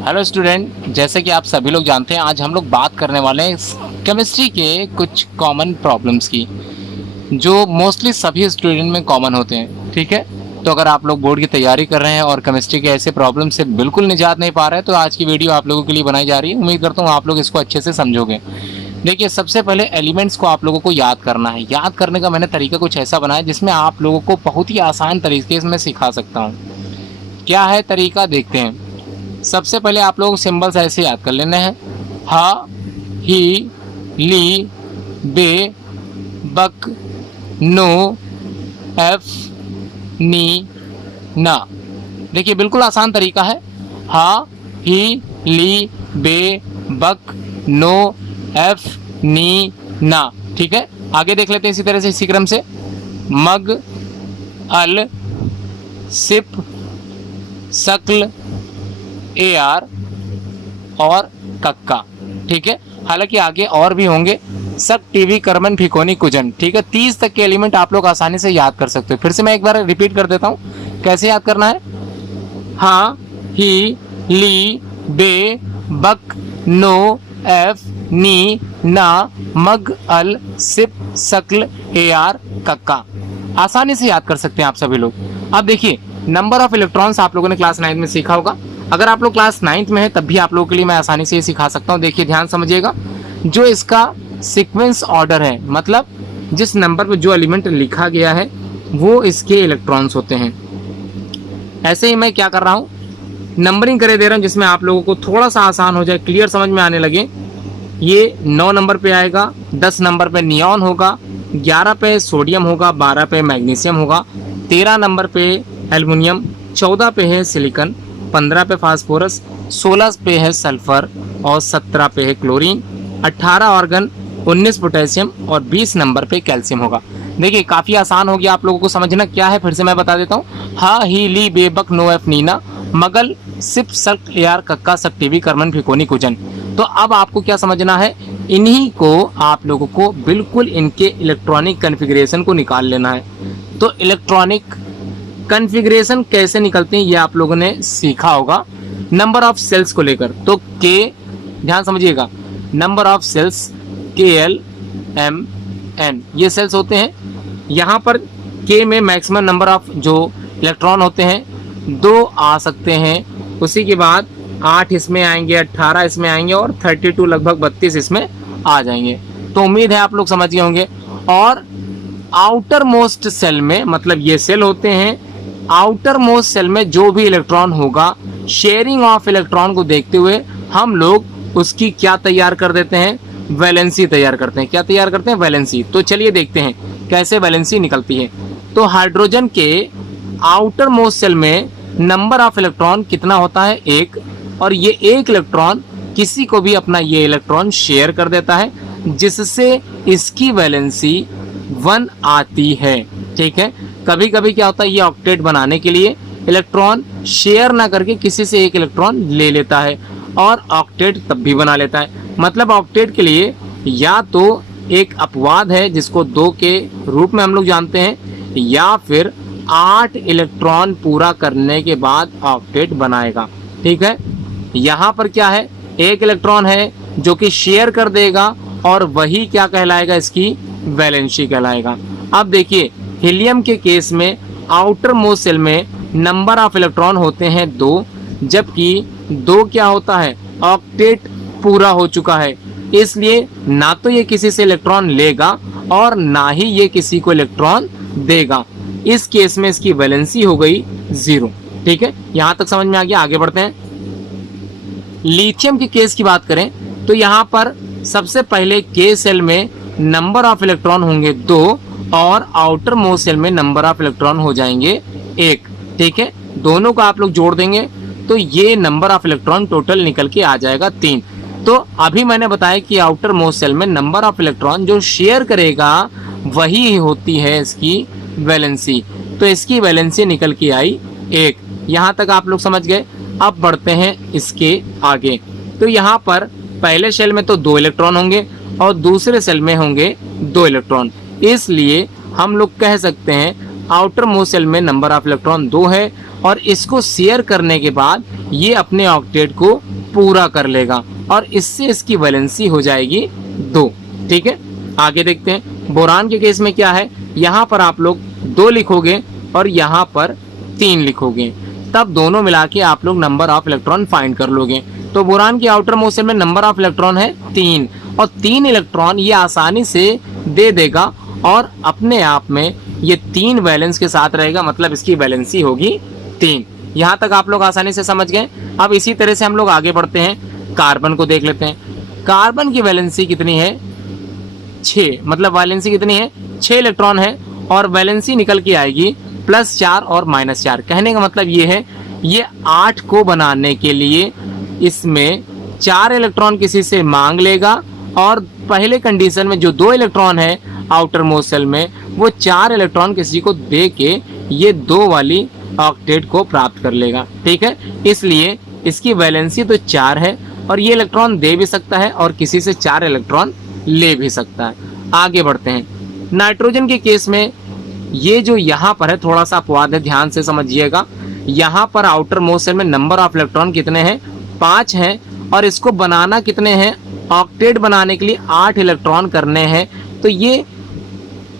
Hello student, जैसे कि आप सभी लोग जानते हैं, आज हम लोग बात करने वाले हैं केमिस्ट्री के कुछ कॉमन प्रॉब्लम्स की, जो मोस्टली सभी स्टूडेंट में कॉमन होते हैं। ठीक है, तो अगर आप लोग बोर्ड की तैयारी कर रहे हैं और केमिस्ट्री के ऐसे प्रॉब्लम से बिल्कुल निजात नहीं पा रहे हैं, तो आज की वीडियो आप लोगों के लिए बनाई जा रही है। उम्मीद करता हूँ आप लोग इसको अच्छे से समझोगे। देखिए, सबसे पहले एलिमेंट्स को आप लोगों को याद करना है। याद करने का मैंने तरीका कुछ ऐसा बनाया जिसमें आप लोगों को बहुत ही आसान तरीके से मैं सिखा सकता हूँ। क्या है तरीका, देखते हैं। सबसे पहले आप लोग सिंबल्स ऐसे याद कर लेने हैं। हा, ही, ली, बे, बक, नो, एफ, नी, ना। देखिए, बिल्कुल आसान तरीका है। हा, ही, ली, बे, बक, नो, एफ, नी, ना। ठीक है, आगे देख लेते हैं इसी तरह से, इसी क्रम से। मग, अल, सिप, सक्ल, ए आर और कक्का। ठीक है, हालांकि आगे और भी होंगे। सक, टीवी, करमन, फिकोनी, कुजन। ठीक है, 30 तक के एलिमेंट आप लोग आसानी से याद कर सकते हो। फिर से मैं एक बार रिपीट कर देता हूँ, कैसे याद करना है। हाँ, ही, ली, बे, बक, नो, एफ, नी, ना, मग, अल, सिप, सक्ल, ए आर, कक्का। आसानी से याद कर सकते हैं आप सभी लोग। अब देखिए, नंबर ऑफ इलेक्ट्रॉन्स आप लोगों ने क्लास 9 में सीखा होगा। अगर आप लोग क्लास 9 में है तब भी आप लोगों के लिए मैं आसानी से ये सिखा सकता हूँ। देखिए, ध्यान समझिएगा। जो इसका सीक्वेंस ऑर्डर है, मतलब जिस नंबर पर जो एलिमेंट लिखा गया है वो इसके इलेक्ट्रॉन्स होते हैं। ऐसे ही मैं क्या कर रहा हूँ, नंबरिंग करे दे रहा हूँ जिसमें आप लोगों को थोड़ा सा आसान हो जाए, क्लियर समझ में आने लगे। ये 9 नंबर पे आएगा, 10 नंबर पे नियॉन होगा, 11 पे सोडियम होगा, 12 पे मैग्नीशियम होगा, 13 नंबर पे एल्युमिनियम, 14 पे है सिलिकॉन, 15 पे फास्फोरस, 16 पे है सल्फर और 17 पे है क्लोरीन, 18 ऑर्गन, 19 पोटेशियम और 20 नंबर पे कैल्शियम होगा। देखिए, काफ़ी आसान हो गया आप लोगों को समझना। क्या है फिर से मैं बता देता हूँ। हा, ही, ली, बे, बक, नो, एफ, नीना, मगल, सिप, सक, ए आर, कक्का, सक, टीवी, करमन, फिकोनी, कुजन। तो अब आपको क्या समझना है, इन्हीं को आप लोगों को बिल्कुल इनके इलेक्ट्रॉनिक कन्फिग्रेशन को निकाल लेना है। तो इलेक्ट्रॉनिक कन्फिग्रेशन कैसे निकलते हैं ये आप लोगों ने सीखा होगा नंबर ऑफ सेल्स को लेकर। तो के, ध्यान समझिएगा, नंबर ऑफ सेल्स KLMN ये सेल्स होते हैं। यहाँ पर के में मैक्सिमम नंबर ऑफ जो इलेक्ट्रॉन होते हैं 2 आ सकते हैं। उसी के बाद 8 इसमें आएंगे, 18 इसमें आएंगे और 32 लगभग 32 इसमें आ जाएंगे। तो उम्मीद है आप लोग समझ गए होंगे। और आउटर मोस्ट सेल में, मतलब ये सेल होते हैं, आउटर मोस्ट सेल में जो भी इलेक्ट्रॉन होगा, शेयरिंग ऑफ इलेक्ट्रॉन को देखते हुए हम लोग उसकी क्या तैयार कर देते हैं, वैलेंसी तैयार करते हैं। क्या तैयार करते हैं, वैलेंसी। तो चलिए देखते हैं कैसे वैलेंसी निकलती है। तो हाइड्रोजन के आउटर मोस्ट सेल में नंबर ऑफ इलेक्ट्रॉन कितना होता है, 1। और ये 1 इलेक्ट्रॉन किसी को भी अपना ये इलेक्ट्रॉन शेयर कर देता है, जिससे इसकी वैलेंसी 1 आती है। ठीक है, कभी कभी क्या होता है, ये ऑक्टेट बनाने के लिए इलेक्ट्रॉन शेयर ना करके किसी से 1 इलेक्ट्रॉन ले लेता है और ऑक्टेट तब भी बना लेता है। मतलब ऑक्टेट के लिए या तो एक अपवाद है जिसको 2 के रूप में हम लोग जानते हैं, या फिर 8 इलेक्ट्रॉन पूरा करने के बाद ऑक्टेट बनाएगा। ठीक है, यहाँ पर क्या है, 1 इलेक्ट्रॉन है जो कि शेयर कर देगा और वही क्या कहलाएगा, इसकी वैलेंसी कहलाएगा। अब देखिए, हीलियम के केस में आउटर मोस्ट सेल में नंबर ऑफ इलेक्ट्रॉन होते हैं 2, जबकि 2 क्या होता है, ऑक्टेट पूरा हो चुका है। इसलिए ना तो ये किसी से इलेक्ट्रॉन लेगा और ना ही ये किसी को इलेक्ट्रॉन देगा। इस केस में इसकी वैलेंसी हो गई 0। ठीक है, यहां तक समझ में आ गया। आगे बढ़ते हैं। लिथियम के केस की बात करें तो यहाँ पर सबसे पहले के सेल में नंबर ऑफ इलेक्ट्रॉन होंगे 2 और आउटर मोस्ट सेल में नंबर ऑफ इलेक्ट्रॉन हो जाएंगे 1। ठीक है, दोनों को आप लोग जोड़ देंगे तो ये नंबर ऑफ इलेक्ट्रॉन टोटल निकल के आ जाएगा 3। तो अभी मैंने बताया कि आउटर मोस्ट सेल में नंबर ऑफ इलेक्ट्रॉन जो शेयर करेगा वही होती है इसकी वैलेंसी। तो इसकी वैलेंसी निकल के आई 1। यहाँ तक आप लोग समझ गए। अब बढ़ते हैं इसके आगे। तो यहाँ पर पहले सेल में तो 2 इलेक्ट्रॉन होंगे और दूसरे सेल में होंगे 2 इलेक्ट्रॉन। इसलिए हम लोग कह सकते हैं आउटर मोस्ट सेल में नंबर ऑफ इलेक्ट्रॉन 2 है और इसको शेयर करने के बाद ये अपने ऑक्टेट को पूरा कर लेगा और इससे इसकी वैलेंसी हो जाएगी 2। ठीक है, आगे देखते हैं। बोरान के केस में क्या है, यहाँ पर आप लोग 2 लिखोगे और यहाँ पर 3 लिखोगे, तब दोनों मिला के आप लोग नंबर ऑफ इलेक्ट्रॉन फाइंड कर लोगे। तो बोरान की आउटर मोस्ट शेल में नंबर ऑफ इलेक्ट्रॉन है 3 और 3 इलेक्ट्रॉन ये आसानी से दे देगा और अपने आप में ये 3 वैलेंस के साथ रहेगा, मतलब इसकी वैलेंसी होगी 3। यहाँ तक आप लोग आसानी से समझ गए। अब इसी तरह से हम लोग आगे बढ़ते हैं, कार्बन को देख लेते हैं। कार्बन की वैलेंसी कितनी है, 6, मतलब वैलेंसी कितनी है, 6 इलेक्ट्रॉन है और वैलेंसी निकल के आएगी +4 और -4। कहने का मतलब ये है, ये 8 को बनाने के लिए इसमें 4 इलेक्ट्रॉन किसी से मांग लेगा और पहले कंडीशन में जो 2 इलेक्ट्रॉन है आउटर मोस्ट शेल में, वो 4 इलेक्ट्रॉन किसी को दे के ये 2 वाली ऑक्टेट को प्राप्त कर लेगा। ठीक है, इसलिए इसकी वैलेंसी तो 4 है और ये इलेक्ट्रॉन दे भी सकता है और किसी से 4 इलेक्ट्रॉन ले भी सकता है। आगे बढ़ते हैं। नाइट्रोजन के केस में ये जो यहाँ पर है थोड़ा सा अपवाद है, ध्यान से समझिएगा। यहाँ पर आउटर मोस्ट शेल में नंबर ऑफ इलेक्ट्रॉन कितने हैं, 5 हैं और इसको बनाना कितने हैं, ऑक्टेट बनाने के लिए 8 इलेक्ट्रॉन करने हैं। तो ये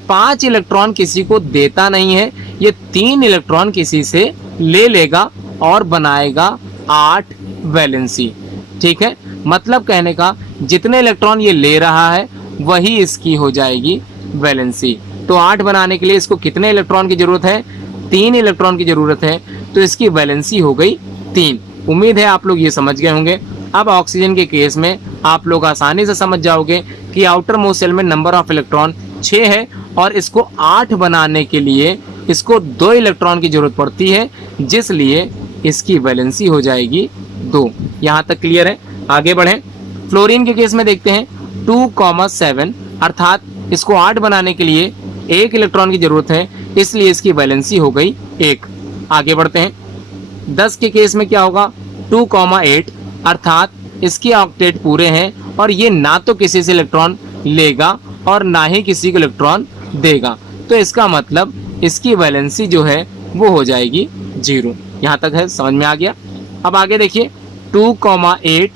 5 इलेक्ट्रॉन किसी को देता नहीं है, ये 3 इलेक्ट्रॉन किसी से ले लेगा और बनाएगा 8 वैलेंसी। ठीक है, मतलब कहने का जितने इलेक्ट्रॉन ये ले रहा है वही इसकी हो जाएगी वैलेंसी। तो 8 बनाने के लिए इसको कितने इलेक्ट्रॉन की जरूरत है, 3 इलेक्ट्रॉन की जरूरत है, तो इसकी वैलेंसी हो गई 3। उम्मीद है आप लोग ये समझ गए होंगे। अब ऑक्सीजन के केस में आप लोग आसानी से समझ जाओगे कि आउटर मोस्ट शेल में नंबर ऑफ इलेक्ट्रॉन 6 है और इसको 8 बनाने के लिए इसको 2 इलेक्ट्रॉन की जरूरत पड़ती है, जिसलिए इसकी वैलेंसी हो जाएगी 2। यहाँ तक क्लियर है। आगे बढ़ें। फ्लोरीन के केस में देखते हैं 2,7, अर्थात इसको 8 बनाने के लिए 1 इलेक्ट्रॉन की जरूरत है, इसलिए इसकी वैलेंसी हो गई 1। आगे बढ़ते हैं। 10 के केस में क्या होगा, 2,8, अर्थात इसके ऑक्टेट पूरे हैं और ये ना तो किसी से इलेक्ट्रॉन लेगा और ना ही किसी को इलेक्ट्रॉन देगा, तो इसका मतलब इसकी वैलेंसी जो है वो हो जाएगी 0। यहाँ तक है, समझ में आ गया। अब आगे देखिए 2,8,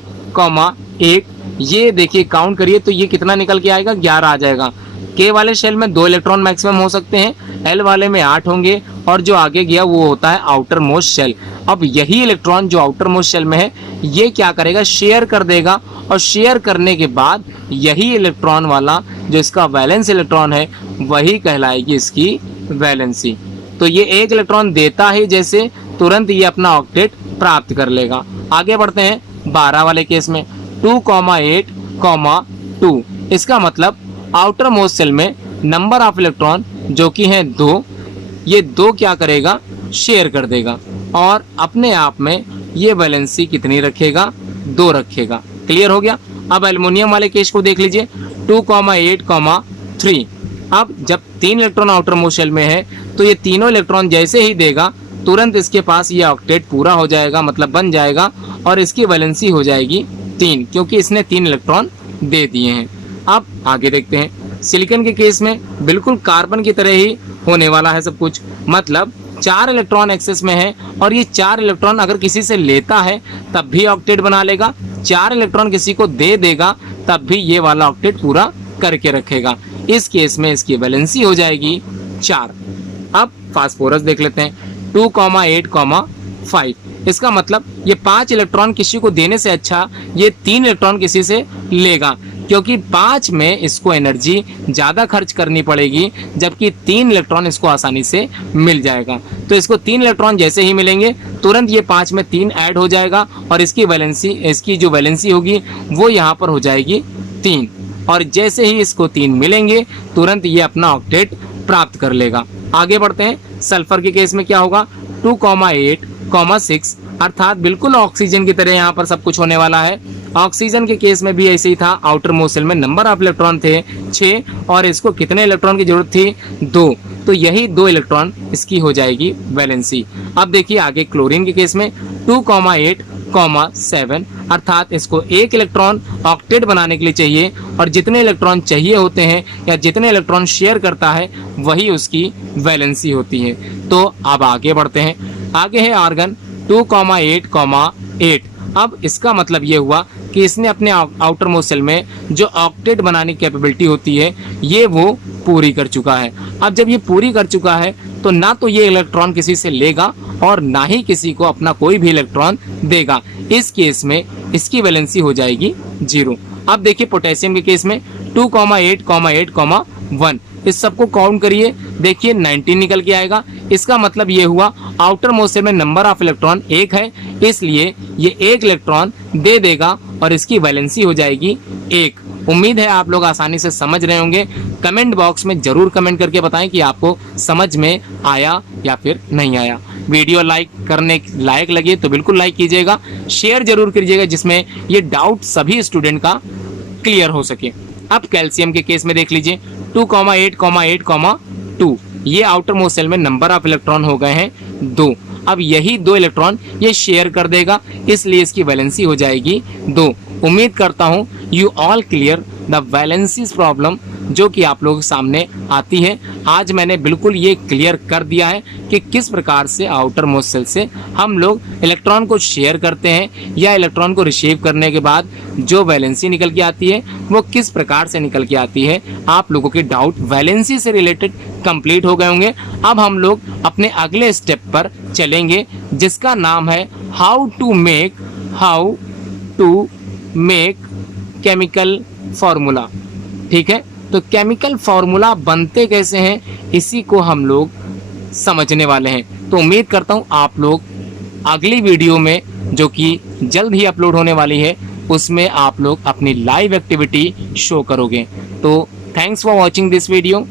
1, ये देखिए काउंट करिए तो ये कितना निकल के आएगा, 11 आ जाएगा। के वाले शेल में 2 इलेक्ट्रॉन मैक्सिमम हो सकते हैं, एल वाले में 8 होंगे और जो आगे गया वो होता है आउटर मोस्ट शेल। अब यही इलेक्ट्रॉन जो आउटर मोस्ट शेल में है ये क्या करेगा, शेयर कर देगा और शेयर करने के बाद यही इलेक्ट्रॉन वाला जो इसका वैलेंस इलेक्ट्रॉन है वही कहलाएगी इसकी वैलेंसी। तो ये 1 इलेक्ट्रॉन देता है जैसे तुरंत ये अपना ऑक्टेट प्राप्त कर लेगा। आगे बढ़ते हैं 12 वाले केस में 2,8, 2, इसका मतलब आउटर मोस्ट शेल में नंबर ऑफ इलेक्ट्रॉन जो कि है 2, ये 2 क्या करेगा, शेयर कर देगा और अपने आप में ये वैलेंसी कितनी रखेगा, 2 रखेगा। क्लियर हो गया। अब एल्युमिनियम वाले केस को देख लीजिए 2,8, 3। अब जब 3 इलेक्ट्रॉन आउटर मोस्ट शेल में है तो ये तीनों इलेक्ट्रॉन जैसे ही देगा तुरंत इसके पास ये ऑक्टेट पूरा हो जाएगा, मतलब बन जाएगा और इसकी वैलेंसी हो जाएगी 3, क्योंकि इसने 3 इलेक्ट्रॉन दे दिए हैं। अब आगे देखते हैं। सिलिकॉन के केस में बिल्कुल कार्बन की तरह ही होने वाला है सब कुछ, मतलब 4 इलेक्ट्रॉन एक्सेस में है और ये 4 इलेक्ट्रॉन अगर किसी से लेता है तब भी ऑक्टेट बना लेगा, 4 इलेक्ट्रॉन किसी को दे देगा तब भी ये वाला ऑक्टेट पूरा करके रखेगा। इस केस में इसकी वैलेंसी हो जाएगी 4। अब फास्फोरस देख लेते हैं 2,8, 5। इसका मतलब ये 5 इलेक्ट्रॉन किसी को देने से अच्छा ये 3 इलेक्ट्रॉन किसी से लेगा, क्योंकि 5 में इसको एनर्जी ज़्यादा खर्च करनी पड़ेगी जबकि 3 इलेक्ट्रॉन इसको आसानी से मिल जाएगा। तो इसको 3 इलेक्ट्रॉन जैसे ही मिलेंगे तुरंत ये 5 में 3 ऐड हो जाएगा और इसकी जो वैलेंसी होगी वो यहाँ पर हो जाएगी 3 और जैसे ही इसको 3 मिलेंगे तुरंत ये अपना ऑक्टेट प्राप्त कर लेगा। आगे बढ़ते हैं। सल्फर के केस में क्या होगा 2,8, 6, अर्थात बिल्कुल ऑक्सीजन की तरह यहाँ पर सब कुछ होने वाला है। ऑक्सीजन के केस में भी ऐसे ही था, आउटर मोस्ट शेल में नंबर ऑफ इलेक्ट्रॉन थे 6 और इसको कितने इलेक्ट्रॉन की जरूरत थी, 2, तो यही 2 इलेक्ट्रॉन इसकी हो जाएगी वैलेंसी। अब देखिए आगे क्लोरीन के केस में 2,8, 7, अर्थात इसको 1 इलेक्ट्रॉन ऑक्टेट बनाने के लिए चाहिए और जितने इलेक्ट्रॉन चाहिए होते हैं या जितने इलेक्ट्रॉन शेयर करता है वही उसकी वैलेंसी होती है। तो अब आगे बढ़ते हैं। आगे है आर्गन 2,8, 8। अब इसका मतलब ये हुआ कि इसने अपने आउटर मोस्ट शेल में जो ऑक्टेट बनाने की कैपेबिलिटी होती है ये वो पूरी कर चुका है। अब जब ये पूरी कर चुका है तो ना तो ये इलेक्ट्रॉन किसी से लेगा और ना ही किसी को अपना कोई भी इलेक्ट्रॉन देगा। इस केस में इसकी वैलेंसी हो जाएगी 0। अब देखिए पोटेशियम के केस में 2,8,8,1 इस सबको काउंट करिए, देखिए 19 निकल के आएगा। इसका मतलब ये हुआ आउटर मोस्ट शेल में नंबर ऑफ इलेक्ट्रॉन 1 है, इसलिए ये 1 इलेक्ट्रॉन दे देगा और इसकी वैलेंसी हो जाएगी 1। उम्मीद है आप लोग आसानी से समझ रहे होंगे। कमेंट बॉक्स में जरूर कमेंट करके बताएं कि आपको समझ में आया या फिर नहीं आया। वीडियो लाइक करने लायक लगे तो बिल्कुल लाइक कीजिएगा, शेयर जरूर कीजिएगा जिसमें ये डाउट सभी स्टूडेंट का क्लियर हो सके। अब कैल्शियम के केस में देख लीजिए 2,8,8,2 ये आउटर मोस्ट शेल में नंबर ऑफ इलेक्ट्रॉन हो गए हैं 2। अब यही 2 इलेक्ट्रॉन ये शेयर कर देगा, इसलिए इसकी वैलेंसी हो जाएगी 2। उम्मीद करता हूं you all clear the valencies problem जो कि आप लोगों के सामने आती है। आज मैंने बिल्कुल ये क्लियर कर दिया है कि किस प्रकार से आउटर मोस्ट शेल से हम लोग इलेक्ट्रॉन को शेयर करते हैं या इलेक्ट्रॉन को रिसीव करने के बाद जो वैलेंसी निकल के आती है वो किस प्रकार से निकल के आती है। आप लोगों के डाउट वैलेंसी से रिलेटेड कंप्लीट हो गए होंगे। अब हम लोग अपने अगले स्टेप पर चलेंगे जिसका नाम है how to make chemical formula. ठीक है, तो केमिकल फॉर्मूला बनते कैसे हैं इसी को हम लोग समझने वाले हैं। तो उम्मीद करता हूं आप लोग अगली वीडियो में जो कि जल्द ही अपलोड होने वाली है उसमें आप लोग अपनी लाइव एक्टिविटी शो करोगे। तो thanks for watching this video.